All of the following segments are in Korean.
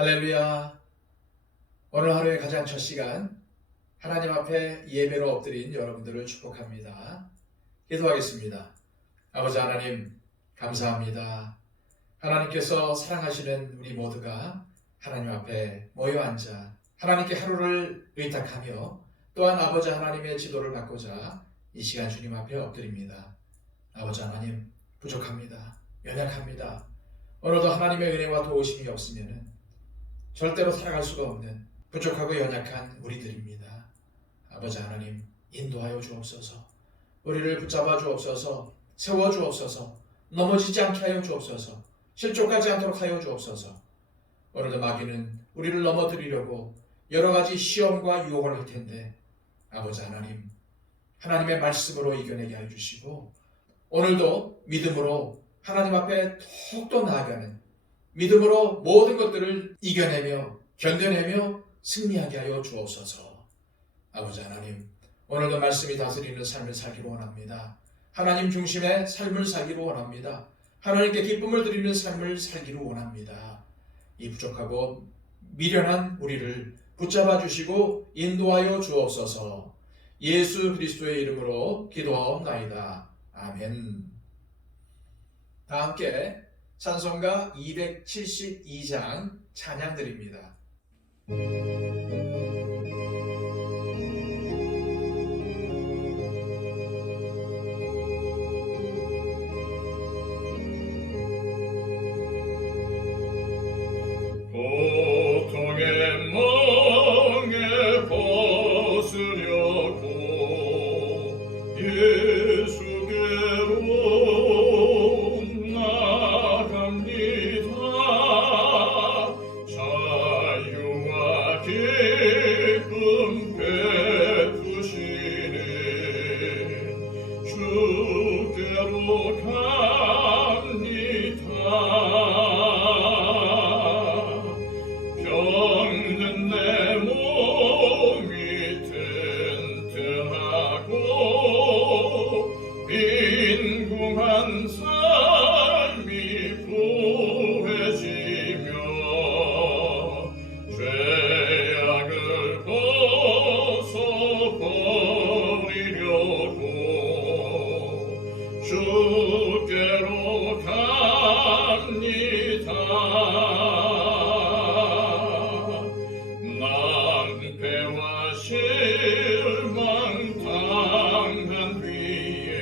할렐루야. 오늘 하루의 가장 첫 시간 하나님 앞에 예배로 엎드린 여러분들을 축복합니다. 기도하겠습니다. 아버지 하나님 감사합니다. 하나님께서 사랑하시는 우리 모두가 하나님 앞에 모여 앉아 하나님께 하루를 의탁하며 또한 아버지 하나님의 지도를 받고자 이 시간 주님 앞에 엎드립니다. 아버지 하나님 부족합니다. 연약합니다. 오늘도 하나님의 은혜와 도우심이 없으면 절대로 살아갈 수가 없는 부족하고 연약한 우리들입니다. 아버지 하나님 인도하여 주옵소서. 우리를 붙잡아 주옵소서. 세워 주옵소서. 넘어지지 않게 하여 주옵소서. 실족하지 않도록 하여 주옵소서. 오늘도 마귀는 우리를 넘어뜨리려고 여러 가지 시험과 유혹을 할 텐데 아버지 하나님 하나님의 말씀으로 이겨내게 해 주시고 오늘도 믿음으로 하나님 앞에 더욱더 나아가는 믿음으로 모든 것들을 이겨내며 견뎌내며 승리하게 하여 주옵소서. 아버지 하나님 오늘도 말씀이 다스리는 삶을 살기로 원합니다. 하나님 중심의 삶을 살기로 원합니다. 하나님께 기쁨을 드리는 삶을 살기로 원합니다. 이 부족하고 미련한 우리를 붙잡아 주시고 인도하여 주옵소서. 예수 그리스도의 이름으로 기도하옵나이다. 아멘. 다 함께 찬송가 272장 찬양드립니다. 고통의 멍에 벗으려고 예수께로 나갑니다. 자유와 기쁨 베푸시는 주께로 갑니다. 병든 내 몸이 튼튼하고 빈궁한 삶이 부해지며 죄악을 벗어버리려고 주께로 갑니다. 낭패와 실망 당한 뒤에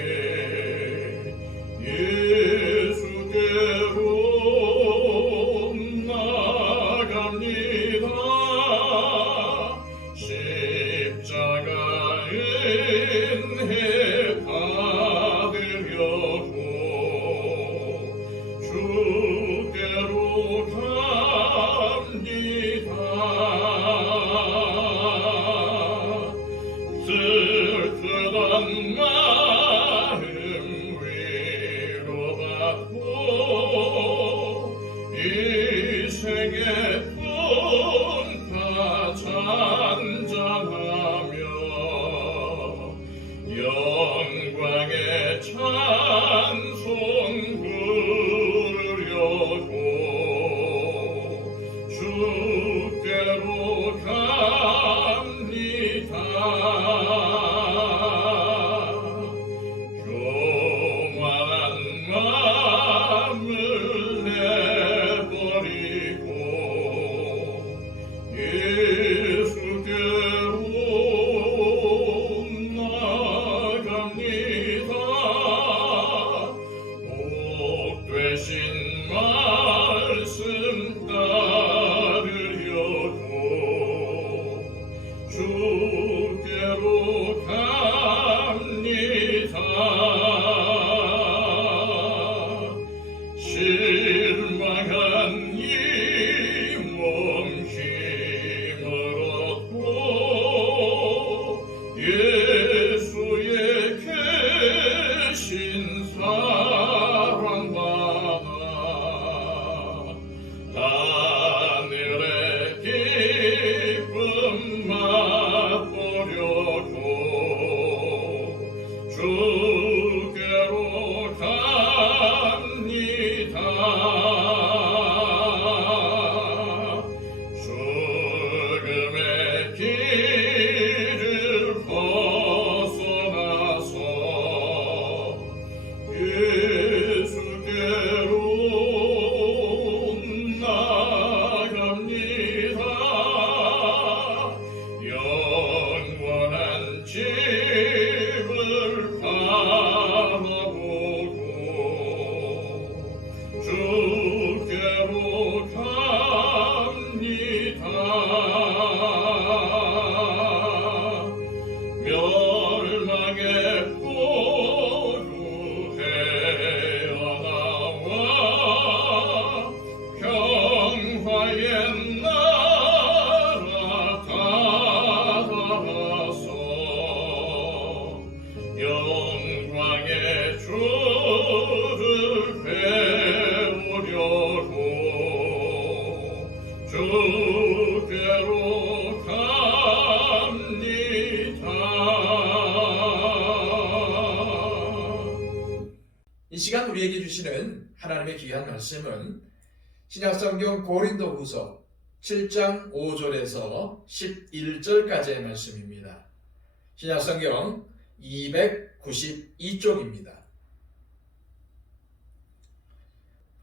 시간 우리에게 주시는 하나님의 귀한 말씀은 신약성경 고린도후서 7장 5절에서 11절까지의 말씀입니다. 신약성경 292쪽입니다.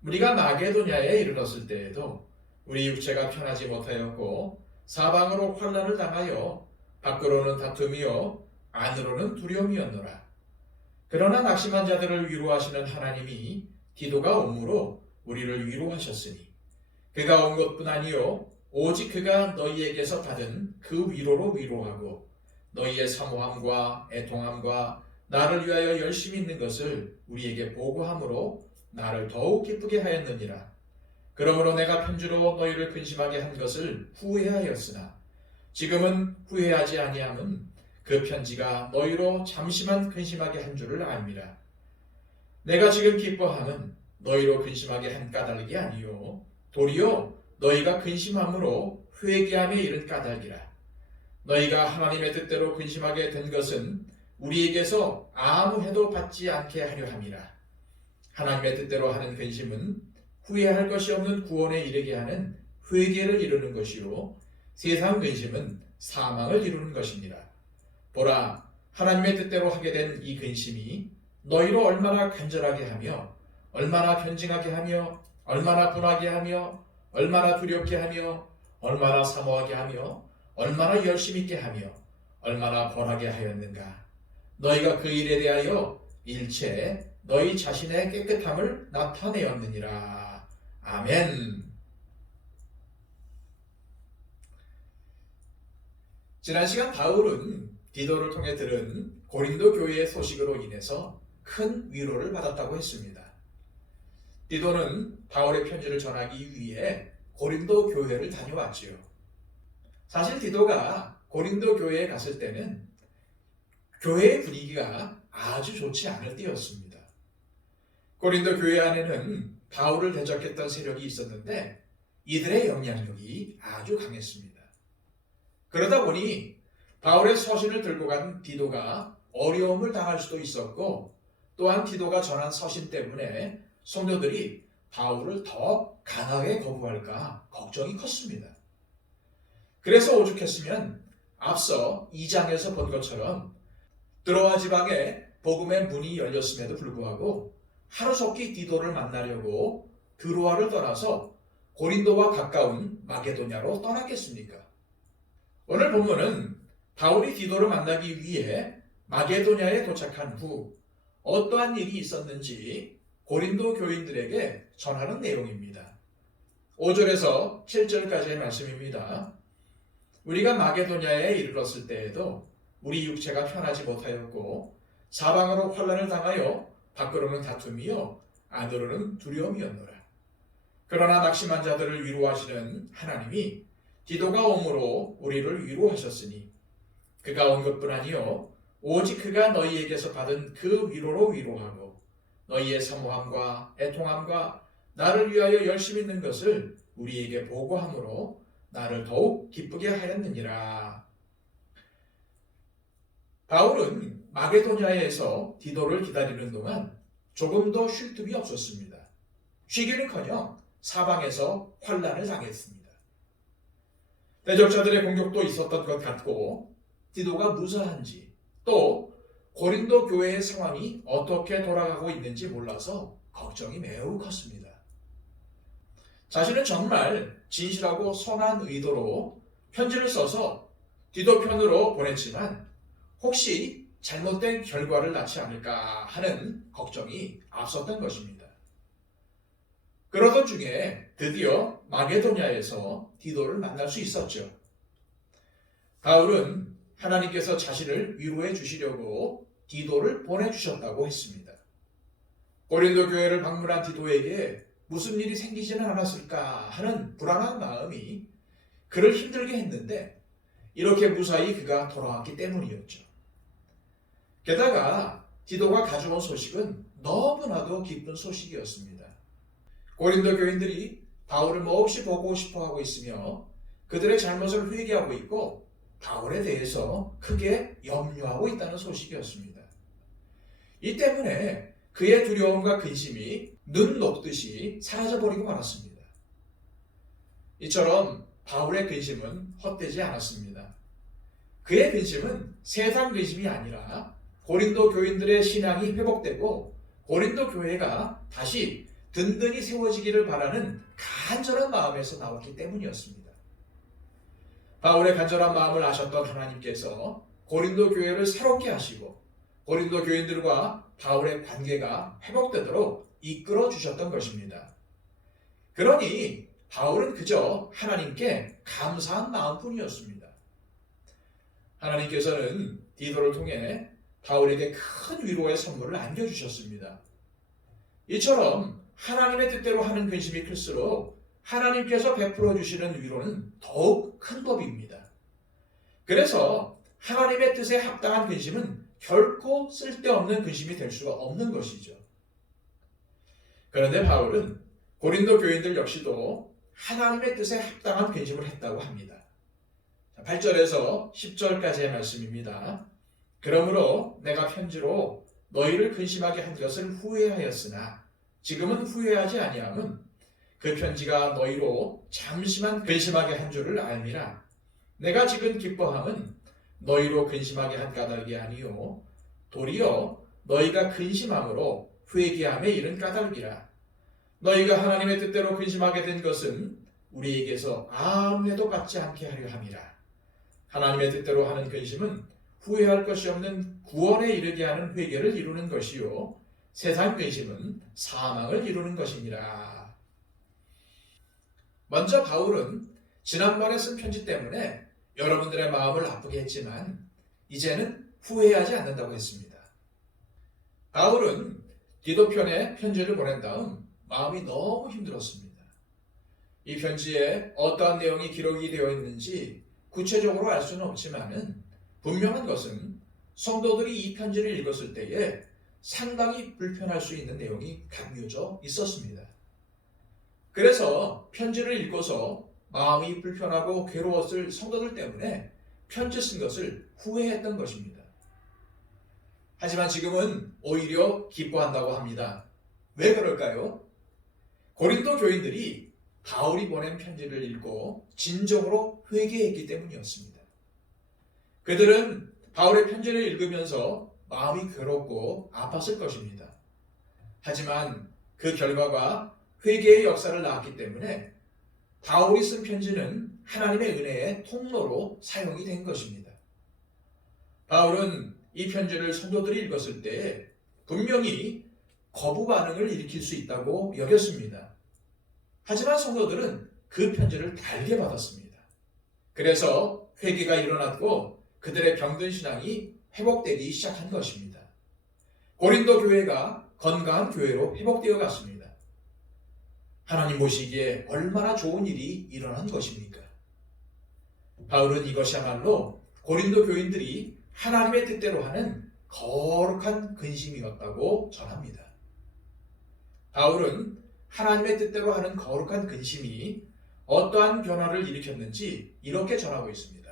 우리가 마게도냐에 이르렀을 때에도 우리 육체가 편하지 못하였고 사방으로 환난을 당하여 밖으로는 다툼이요 안으로는 두려움이었노라. 그러나 낙심한 자들을 위로하시는 하나님이 디도가 옴으로 우리를 위로하셨으니 그가 온 것뿐 아니요 오직 그가 너희에게서 받은 그 위로로 위로하고 너희의 사모함과 애통함과 나를 위하여 열심히 있는 것을 우리에게 보고함으로 나를 더욱 기쁘게 하였느니라. 그러므로 내가 편지로 너희를 근심하게 한 것을 후회하였으나 지금은 후회하지 아니함은 그 편지가 너희로 잠시만 근심하게 한 줄을 압니다. 내가 지금 기뻐함은 너희로 근심하게 한 까닭이 아니요 도리어 너희가 근심함으로 회개함에 이른 까닭이라. 너희가 하나님의 뜻대로 근심하게 된 것은 우리에게서 아무 해도 받지 않게 하려 함이라. 하나님의 뜻대로 하는 근심은 후회할 것이 없는 구원에 이르게 하는 회개를 이루는 것이요 세상 근심은 사망을 이루는 것입니다. 보라, 하나님의 뜻대로 하게 된 이 근심이 너희로 얼마나 간절하게 하며 얼마나 변증하게 하며 얼마나 분하게 하며 얼마나 두렵게 하며 얼마나 사모하게 하며 얼마나 열심 있게 하며 얼마나 번하게 하였는가. 너희가 그 일에 대하여 일체 너희 자신의 깨끗함을 나타내었느니라. 아멘. 지난 시간 바울은 디도를 통해 들은 고린도 교회의 소식으로 인해서 큰 위로를 받았다고 했습니다. 디도는 바울의 편지를 전하기 위해 고린도 교회를 다녀왔지요. 사실 디도가 고린도 교회에 갔을 때는 교회의 분위기가 아주 좋지 않을 때였습니다. 고린도 교회 안에는 바울을 대적했던 세력이 있었는데 이들의 영향력이 아주 강했습니다. 그러다 보니 바울의 서신을 들고 간 디도가 어려움을 당할 수도 있었고 또한 디도가 전한 서신 때문에 성도들이 바울을 더 강하게 거부할까 걱정이 컸습니다. 그래서 오죽했으면 앞서 2장에서 본 것처럼 드로아 지방에 복음의 문이 열렸음에도 불구하고 하루속히 디도를 만나려고 드로아를 떠나서 고린도와 가까운 마게도냐로 떠났겠습니까? 오늘 본문은 바울이 디도를 만나기 위해 마게도냐에 도착한 후 어떠한 일이 있었는지 고린도 교인들에게 전하는 내용입니다. 5절에서 7절까지의 말씀입니다. 우리가 마게도냐에 이르렀을 때에도 우리 육체가 편하지 못하였고 사방으로 환난을 당하여 밖으로는 다툼이요 안으로는 두려움이었노라. 그러나 낙심한 자들을 위로하시는 하나님이 디도가 옴으로 우리를 위로하셨으니 그가 온 것뿐 아니요 오직 그가 너희에게서 받은 그 위로로 위로하고 너희의 사모함과 애통함과 나를 위하여 열심히 있는 것을 우리에게 보고함으로 나를 더욱 기쁘게 하였느니라. 바울은 마게도냐에서 디도를 기다리는 동안 조금도 쉴 틈이 없었습니다. 쉬기는커녕 사방에서 환난을 당했습니다. 대적자들의 공격도 있었던 것 같고 디도가 무사한지 또 고린도 교회의 상황이 어떻게 돌아가고 있는지 몰라서 걱정이 매우 컸습니다. 자신은 정말 진실하고 선한 의도로 편지를 써서 디도 편으로 보냈지만 혹시 잘못된 결과를 낳지 않을까 하는 걱정이 앞섰던 것입니다. 그러던 중에 드디어 마게도냐에서 디도를 만날 수 있었죠. 바울은 하나님께서 자신을 위로해 주시려고 디도를 보내주셨다고 했습니다. 고린도 교회를 방문한 디도에게 무슨 일이 생기지는 않았을까 하는 불안한 마음이 그를 힘들게 했는데 이렇게 무사히 그가 돌아왔기 때문이었죠. 게다가 디도가 가져온 소식은 너무나도 기쁜 소식이었습니다. 고린도 교인들이 바울을 몹시 보고 싶어하고 있으며 그들의 잘못을 회개하고 있고 바울에 대해서 크게 염려하고 있다는 소식이었습니다. 이 때문에 그의 두려움과 근심이 눈 녹듯이 사라져버리고 말았습니다. 이처럼 바울의 근심은 헛되지 않았습니다. 그의 근심은 세상 근심이 아니라 고린도 교인들의 신앙이 회복되고 고린도 교회가 다시 든든히 세워지기를 바라는 간절한 마음에서 나왔기 때문이었습니다. 바울의 간절한 마음을 아셨던 하나님께서 고린도 교회를 새롭게 하시고 고린도 교인들과 바울의 관계가 회복되도록 이끌어 주셨던 것입니다. 그러니 바울은 그저 하나님께 감사한 마음뿐이었습니다. 하나님께서는 디도를 통해 바울에게 큰 위로의 선물을 안겨주셨습니다. 이처럼 하나님의 뜻대로 하는 근심이 클수록 하나님께서 베풀어 주시는 위로는 더욱 큰 법입니다. 그래서 하나님의 뜻에 합당한 근심은 결코 쓸데없는 근심이 될 수가 없는 것이죠. 그런데 바울은 고린도 교인들 역시도 하나님의 뜻에 합당한 근심을 했다고 합니다. 8절에서 10절까지의 말씀입니다. 그러므로 내가 편지로 너희를 근심하게 한 것을 후회하였으나 지금은 후회하지 아니함은 그 편지가 너희로 잠시만 근심하게 한 줄을 알미라. 내가 지금 기뻐함은 너희로 근심하게 한 까닭이 아니요 도리어 너희가 근심함으로 회개함에 이른 까닭이라. 너희가 하나님의 뜻대로 근심하게 된 것은 우리에게서 아무 해도 받지 않게 하려 함이라. 하나님의 뜻대로 하는 근심은 후회할 것이 없는 구원에 이르게 하는 회개를 이루는 것이요 세상 근심은 사망을 이루는 것이니라. 먼저 바울은 지난번에 쓴 편지 때문에 여러분들의 마음을 아프게 했지만 이제는 후회하지 않는다고 했습니다. 바울은 디도편에 편지를 보낸 다음 마음이 너무 힘들었습니다. 이 편지에 어떠한 내용이 기록이 되어 있는지 구체적으로 알 수는 없지만 분명한 것은 성도들이 이 편지를 읽었을 때에 상당히 불편할 수 있는 내용이 감겨져 있었습니다. 그래서 편지를 읽고서 마음이 불편하고 괴로웠을 성도들 때문에 편지 쓴 것을 후회했던 것입니다. 하지만 지금은 오히려 기뻐한다고 합니다. 왜 그럴까요? 고린도 교인들이 바울이 보낸 편지를 읽고 진정으로 회개했기 때문이었습니다. 그들은 바울의 편지를 읽으면서 마음이 괴롭고 아팠을 것입니다. 하지만 그 결과가 회개의 역사를 낳았기 때문에 바울이 쓴 편지는 하나님의 은혜의 통로로 사용이 된 것입니다. 바울은 이 편지를 성도들이 읽었을 때 분명히 거부 반응을 일으킬 수 있다고 여겼습니다. 하지만 성도들은 그 편지를 달게 받았습니다. 그래서 회개가 일어났고 그들의 병든 신앙이 회복되기 시작한 것입니다. 고린도 교회가 건강한 교회로 회복되어 갔습니다. 하나님 보시기에 얼마나 좋은 일이 일어난 것입니까? 바울은 이것이야말로 고린도 교인들이 하나님의 뜻대로 하는 거룩한 근심이었다고 전합니다. 바울은 하나님의 뜻대로 하는 거룩한 근심이 어떠한 변화를 일으켰는지 이렇게 전하고 있습니다.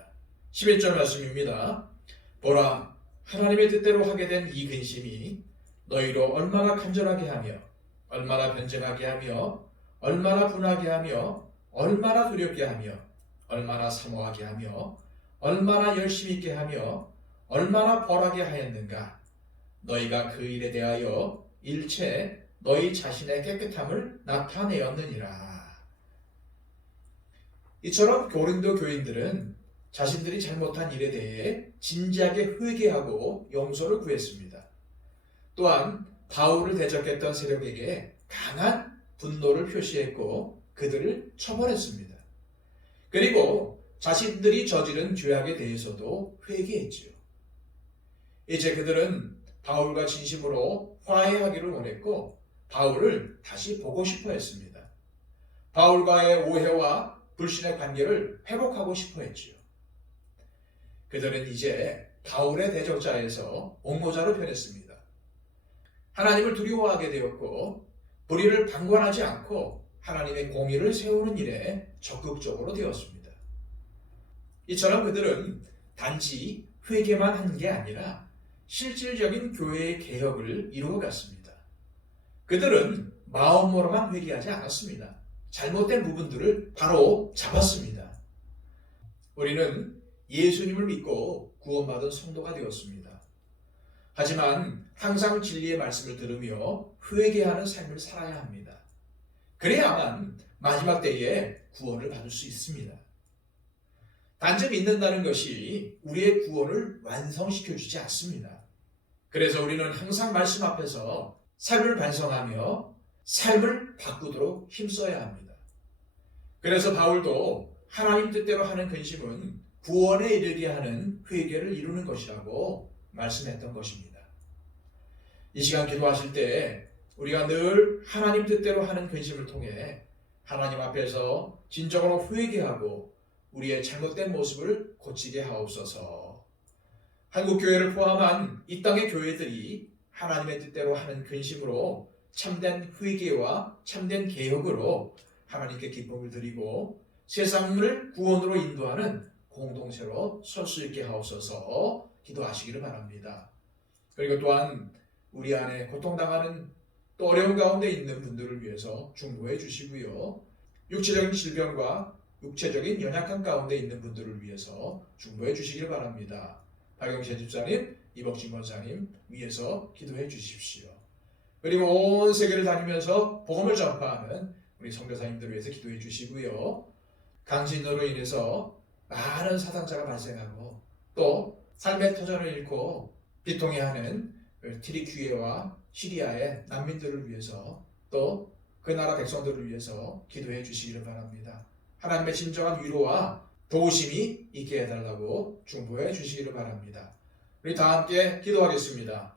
11절 말씀입니다. 보라, 하나님의 뜻대로 하게 된 이 근심이 너희로 얼마나 간절하게 하며 얼마나 변증하게 하며 얼마나 분하게 하며 얼마나 두렵게 하며 얼마나 사모하게 하며 얼마나 열심히 있게 하며 얼마나 벌하게 하였는가. 너희가 그 일에 대하여 일체 너희 자신의 깨끗함을 나타내었느니라. 이처럼 고린도 교인들은 자신들이 잘못한 일에 대해 진지하게 회개하고 용서를 구했습니다. 또한 바울을 대적했던 세력에게 강한 분노를 표시했고 그들을 처벌했습니다. 그리고 자신들이 저지른 죄악에 대해서도 회개했지요. 이제 그들은 바울과 진심으로 화해하기를 원했고 바울을 다시 보고 싶어 했습니다. 바울과의 오해와 불신의 관계를 회복하고 싶어 했지요. 그들은 이제 바울의 대적자에서 옹호자로 변했습니다. 하나님을 두려워하게 되었고 불의를 방관하지 않고 하나님의 공의를 세우는 일에 적극적으로 되었습니다. 이처럼 그들은 단지 회개만 한 게 아니라 실질적인 교회의 개혁을 이루어갔습니다. 그들은 마음으로만 회개하지 않았습니다. 잘못된 부분들을 바로 잡았습니다. 우리는 예수님을 믿고 구원받은 성도가 되었습니다. 하지만 항상 진리의 말씀을 들으며 회개하는 삶을 살아야 합니다. 그래야만 마지막 때에 구원을 받을 수 있습니다. 단지 믿는다는 것이 우리의 구원을 완성시켜주지 않습니다. 그래서 우리는 항상 말씀 앞에서 삶을 반성하며 삶을 바꾸도록 힘써야 합니다. 그래서 바울도 하나님 뜻대로 하는 근심은 구원에 이르게 하는 회개를 이루는 것이라고 말씀했던 것입니다. 이 시간 기도하실 때 우리가 늘 하나님 뜻대로 하는 근심을 통해 하나님 앞에서 진정으로 회개하고 우리의 잘못된 모습을 고치게 하옵소서. 한국교회를 포함한 이 땅의 교회들이 하나님의 뜻대로 하는 근심으로 참된 회개와 참된 개혁으로 하나님께 기쁨을 드리고 세상을 구원으로 인도하는 공동체로 설 수 있게 하옵소서. 기도하시기를 바랍니다. 그리고 또한 우리 안에 고통당하는 또 어려운 가운데 있는 분들을 위해서 중보해 주시고요. 육체적인 질병과 육체적인 연약한 가운데 있는 분들을 위해서 중보해 주시길 바랍니다. 박영재 집사님, 이복진 권사님 위해서 기도해 주십시오. 그리고 온 세계를 다니면서 복음을 전파하는 우리 선교사님들을 위해서 기도해 주시고요. 강진으로 인해서 많은 사상자가 발생하고 또 삶의 터전을 잃고 비통해하는 튀르키예와 시리아의 난민들을 위해서 또 그 나라 백성들을 위해서 기도해 주시기를 바랍니다. 하나님의 진정한 위로와 도우심이 있게 해달라고 중보해 주시기를 바랍니다. 우리 다 함께 기도하겠습니다.